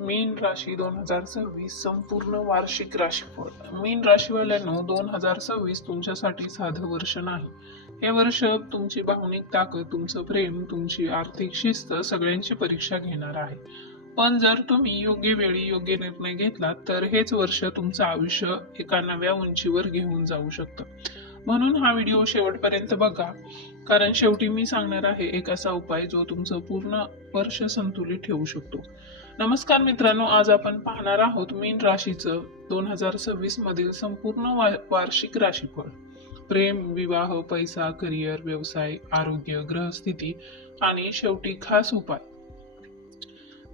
मीन राशी दोन हजार सव्वीस संपूर्ण वार्षिक राशीफळ. मीन राशीवाल्यांनो दोन हजार सव्वीस तुमच्यासाठी साधं वर्ष नाही. हे वर्ष तुमची भावनिक ताकद तुमचं प्रेम तुमची आर्थिक शिस्त सगळ्यांची परीक्षा घेणार आहे. पण जर तुम्ही योग्य वेळी योग्य निर्णय घेतला तर हेच वर्ष तुमचं आयुष्य एका नव्या उंचीवर घेऊन जाऊ शकतं. म्हणून हा व्हिडिओ शेवटपर्यंत बघा. कारण शेवटी मी सांगणार आहे एक असा उपाय जो तुमचं पूर्ण वर्ष संतुलित ठेवू शकतो. नमस्कार मित्रांनो आज आपण पाहणार आहोत मीन राशीचं. दोन हजार सव्वीस मधील संपूर्ण वा- वार्षिक राशीफळ. प्रेम विवाह पैसा करिअर व्यवसाय आरोग्य ग्रहस्थिती आणि शेवटी खास उपाय.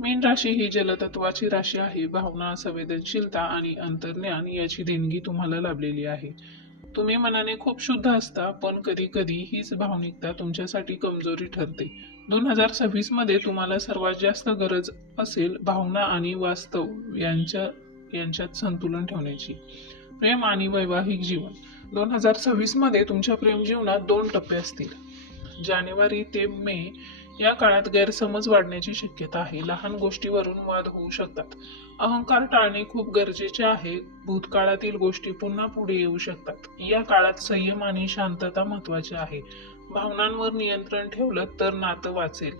मीन राशी ही जलतत्वाची राशी आहे. भावना संवेदनशीलता आणि अंतर्ज्ञान याची देणगी तुम्हाला लाभलेली आहे. तुम्ही मनाने खूप शुद्ध असता पण कधी कधी हीच भावनिकता तुमच्यासाठी कमजोरी ठरते. दोन हजार सव्वीसमध्ये तुम्हाला सर्वात जास्त गरज असेल भावना आणि वास्तव यांच्या यांच्यात संतुलन ठेवण्याची. प्रेम आणि वैवाहिक जीवन. दोन हजार सव्वीसमध्ये तुमच्या प्रेम जीवनात दोन टप्पे असतील. जानेवारी ते मे या काळात गैरसमज वाढण्याची शक्यता आहे. लहान गोष्टीवरून वाद होऊ शकतात. अहंकार टाळणे खूप गरजेचे आहे. भूतकाळातील गोष्टी पुन्हा पुढे येऊ शकतात. या काळात संयम आणि शांतता महत्वाची आहे. भावनांवर नियंत्रण ठेवलं तर नातं वाचेल.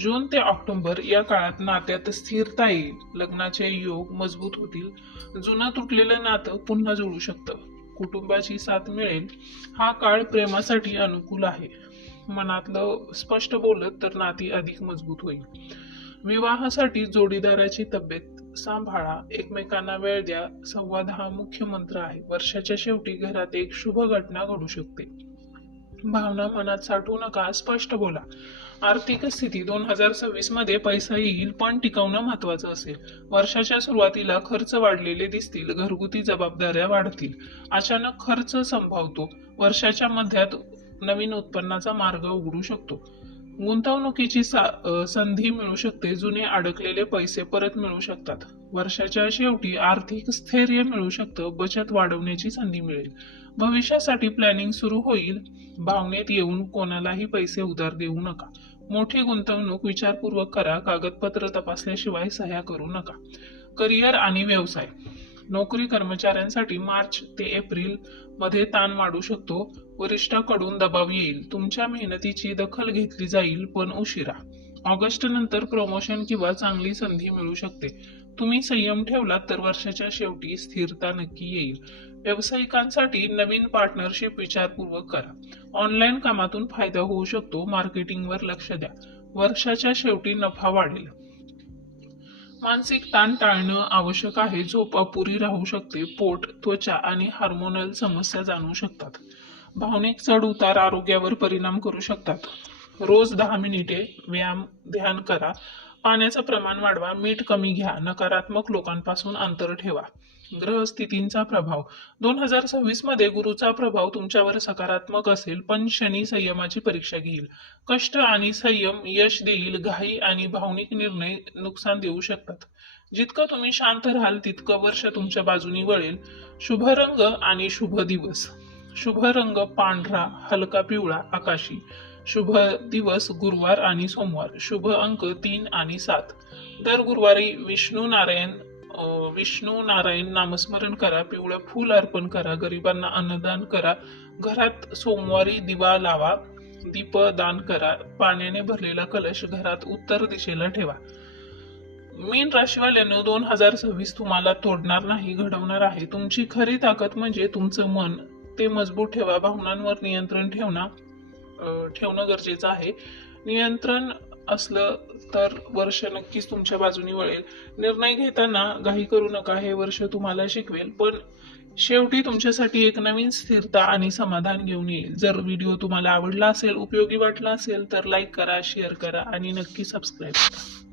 जून ते ऑक्टोबर या काळात नात्यात स्थिरता येईल. लग्नाचे योग मजबूत होतील. जुनं तुटलेलं नातं पुन्हा जुळू शकतं. कुटुंबाची साथ मिळेल. हा काळ प्रेमासाठी अनुकूल आहे. मनातलं स्पष्ट बोलत तर नाती अधिक मजबूत होईल. विवाहासाठी जोडीदाराची तब्येत सांभाळा. एकमेकांना वेळ द्या. संवाद हा मुख्य मंत्र आहे. वर्षाच्या शेवटी घरात एक शुभ घटना घडू शकते. भावना मनात साठवू नका स्पष्ट बोला. आर्थिक स्थिती दोन हजार सव्वीसमध्ये पैसा येईल पण टिकवणं महत्वाचं असेल. वर्षाच्या सुरुवातीला खर्च वाढलेले दिसतील घरगुती जबाबदाऱ्या वाढतील. अचानक खर्च संभावतो. वर्षाच्या मध्यात नवीन उत्पन्नाचा मार्ग उघडू शकतो. गुंतवणुकीची सा- संधी मिळू शकते जुने अडकलेले पैसे परत मिळू शकतात. वर्षाच्या शेवटी आर्थिक स्थैर्य मिळू शकतं बचत वाढवण्याची संधी मिळेल. भविष्यासाठी प्लॅनिंग सुरू होईल. भावनेत येऊन कोणालाही पैसे उधार देऊ नका. मोठी गुंतवणूक विचारपूर्वक करा कागदपत्र तपासल्याशिवाय सह्या करू नका. करिअर आणि व्यवसाय. नोकरी कर्मचाऱ्यांसाठी मार्च ते एप्रिलमध्ये ताण वाढू शकतो. वरिष्ठाकडून दबाव येईल. तुमच्या मेहनतीची दखल घेतली जाईल पण उशिरा. ऑगस्ट नंतर प्रमोशन किंवा चांगली संधी मिळू शकते. तुम्ही संयम ठेवलात तर वर्षाच्या शेवटी स्थिरता नक्की येईल. व्यावसायिकांसाठी नवीन पार्टनरशिप विचारपूर्वक करा. ऑनलाईन कामातून फायदा होऊ शकतो. मार्केटिंगवर लक्ष द्या. वर्षाच्या शेवटी नफा वाढेल. मानसिक ताण टाळणं आवश्यक आहे. झोप अपुरी राहू शकते. पोट त्वचा आणि हार्मोनल समस्या जाणवू शकतात. भावनिक चढ उतार आरोग्यावर परिणाम करू शकतात. रोज दहा मिनिटे व्यायाम ध्यान करा. पाण्याचं प्रमाण वाढवा मीठ कमी घ्या नकारात्मक लोकांपासून अंतर ठेवा. ग्रहस्थितींचा प्रभाव. दोन हजार सव्वीसमध्ये गुरुचा प्रभाव तुमच्यावर सकारात्मक असेल पण शनी संयमाची परीक्षा घेईल. कष्ट आणि संयम यश देईल घाई आणि भावनिक निर्णय नुकसान देऊ शकतात. जितकं तुम्ही शांत राहाल तितकं वर्ष तुमच्या बाजूनी वळेल. शुभ रंग आणि शुभ दिवस. शुभ रंग पांढरा हलका पिवळा आकाशी. शुभ दिवस गुरुवार आणि सोमवार. शुभ अंक तीन आणि सात. दर गुरुवारी विष्णू नारायण विष्णू नारायण नामस्मरण करा पिवळं फूल अर्पण करा गरिबांना अन्नदान करा घरात सोमवारी दिवा लावा दीप दान करा पाण्याने भरलेला कलश घरात उत्तर दिशेला ठेवा. मीन राशीवाल्यानं दोन हजार सव्वीस तुम्हाला तोडणार नाही घडवणार आहे. तुमची खरी ताकद म्हणजे तुमचं मन. ते मजबूत ठेवा भावनांवर नियंत्रण ठेवणं. ठेवणं गरजेचं आहे. नियंत्रण असलं तर वर्ष नक्कीच तुमच्या बाजूनी वळेल. निर्णय घेताना घाई करू नका हे वर्ष तुम्हाला शिकवेल. पण शेवटी तुमच्यासाठी एक नवीन स्थिरता आणि समाधान घेऊन येईल. जर व्हिडिओ तुम्हाला आवडला असेल उपयोगी वाटला असेल तर लाईक करा शेअर करा आणि नक्की सबस्क्राईब करा.